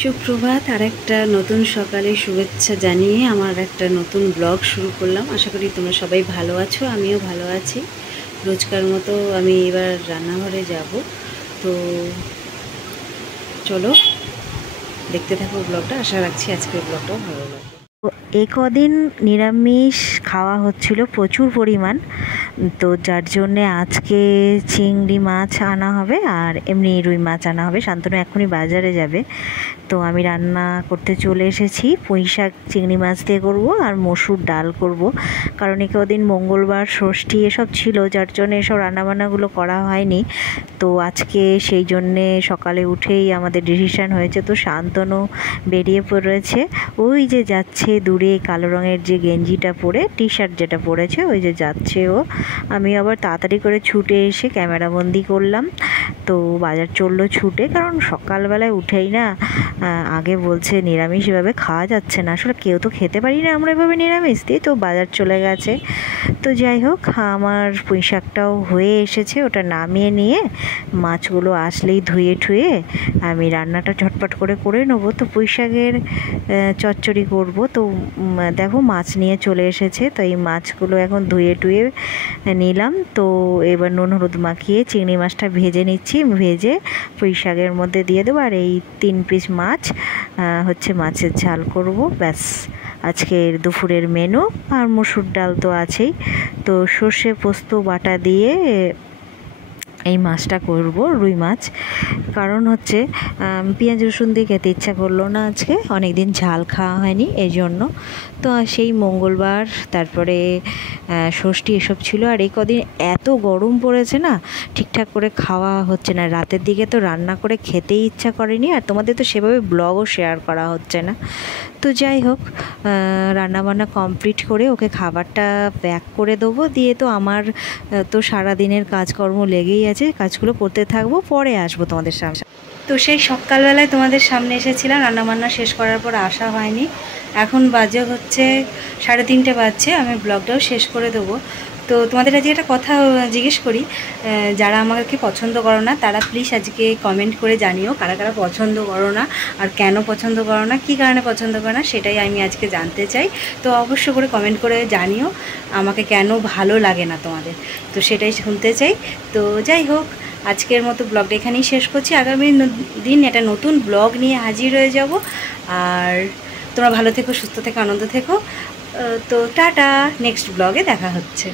সুপ্রভাত। আর একটা নতুন সকালে শুভেচ্ছা জানিয়ে আমার একটা নতুন ব্লগ শুরু করলাম। আশা করি তোমরা সবাই ভালো আছো, আমিও ভালো আছি। রোজকার মতো আমি এবার রান্নাঘরে যাব, তো চলো দেখতে থাকো ব্লগটা। আশা রাখছি আজকের ব্লগটাও ভালো লাগবে। এ কদিন নিরামিষ খাওয়া হচ্ছিল প্রচুর পরিমাণ, তো যার জন্যে আজকে চিংড়ি মাছ আনা হবে আর এমনি রুই মাছ আনা হবে। শান্তনু এখনই বাজারে যাবে, তো আমি রান্না করতে চলে এসেছি। পুঁই শাক চিংড়ি মাছ দিয়ে করবো আর মসুর ডাল করব, কারণ এ কদিন মঙ্গলবার ষষ্ঠী এসব ছিল, যার জন্য এসব রান্নাবান্নাগুলো করা হয়নি। তো আজকে সেই জন্যে সকালে উঠেই আমাদের ডিসিশান হয়েছে। তো শান্তনু বেরিয়ে পড়েছে, ওই যে যাচ্ছে দূরে কালো রঙের যে গেঞ্জিটা পরে, টি শার্ট যেটা পরেছে, ওই যে যাচ্ছে ও। আমি আবার তাড়াতাড়ি করে ছুটে এসে ক্যামেরাবন্দি করলাম। তো বাজার চললো ছুটে, কারণ সকালবেলায় উঠেই না আগে বলছে নিরামিষ এভাবে খাওয়া যাচ্ছে না, আসলে কেউ তো খেতে পারি না আমরা এভাবে নিরামিষ দিয়ে। তো বাজার চলে গেছে। তো যাই হোক, আমার পুঁই শাকটাও হয়ে এসেছে, ওটা নামিয়ে নিয়ে মাছগুলো আসলেই ধুয়ে ঠুয়ে আমি রান্নাটা ঝটপট করে নেবো। তো পুঁই শাকের চচ্চড়ি করব। তো দেখো মাছ নিয়ে চলে এসেছে, তো এই মাছগুলো এখন ধুয়ে টুয়ে নিলাম। তো এবার নুন হলুদ মাখিয়ে চিংড়ি মাছটা ভেজে নিচ্ছি, ভেজে পুঁই শাকের মধ্যে দিয়ে দেবো। আর এই 3 পিস মাছ হচ্ছে মাছের ঝাল করব, ব্যাস আজকের দুপুরের মেনু। আর মসুর ডাল তো আছেই। তো সর্ষে পোস্ত বাটা দিয়ে এই মাছটা করব, রুই মাছ। কারণ হচ্ছে পেঁয়াজ রসুন দিয়ে খেতে ইচ্ছা করলো না আজকে, অনেক দিন ঝাল খাওয়া হয়নি এই জন্য। তো সেই মঙ্গলবার, তারপরে ষষ্ঠী এসব ছিল। আর এই কদিন এত গরম পড়েছে না, ঠিকঠাক করে খাওয়া হচ্ছে না। রাতের দিকে তো রান্না করে খেতেই ইচ্ছা করেনি, আর তোমাদের তো সেভাবে ব্লগও শেয়ার করা হচ্ছে না। তো যাই হোক, রান্নাবান্না কমপ্লিট করে ওকে খাবারটা প্যাক করে দেবো। দিয়ে তো আমার তো সারাদিনের কাজকর্ম লেগেই আছে, কাজগুলো করতে থাকবো, পরে আসবো তোমাদের সামনে। তো সেই সকালবেলায় তোমাদের সামনে এসেছিলাম, রান্নাবান্না শেষ করার পর আসা হয়নি। এখন বাজে হচ্ছে 3:30 বাজছে, আমি ব্লগটাও শেষ করে দেবো। তো তোমাদের আজকে একটা কথা জিজ্ঞেস করি, যারা আমাকে পছন্দ করো না তারা প্লিজ আজকে কমেন্ট করে জানিও কারা কারা পছন্দ করো না, আর কেন পছন্দ করো না, কী কারণে পছন্দ করো না, সেটাই আমি আজকে জানতে চাই। তো অবশ্য করে কমেন্ট করে জানিও আমাকে কেন ভালো লাগে না তোমাদের, তো সেটাই শুনতে চাই। তো যাই হোক, আজকের মতো ব্লগটা এখানেই শেষ করছি। আগামী দিন একটা নতুন ব্লগ নিয়ে হাজির হয়ে যাব। আর তোমরা ভালো থেকো, সুস্থ থেকো, আনন্দ থেকো। তো টাটা, নেক্সট ব্লগে দেখা হচ্ছে।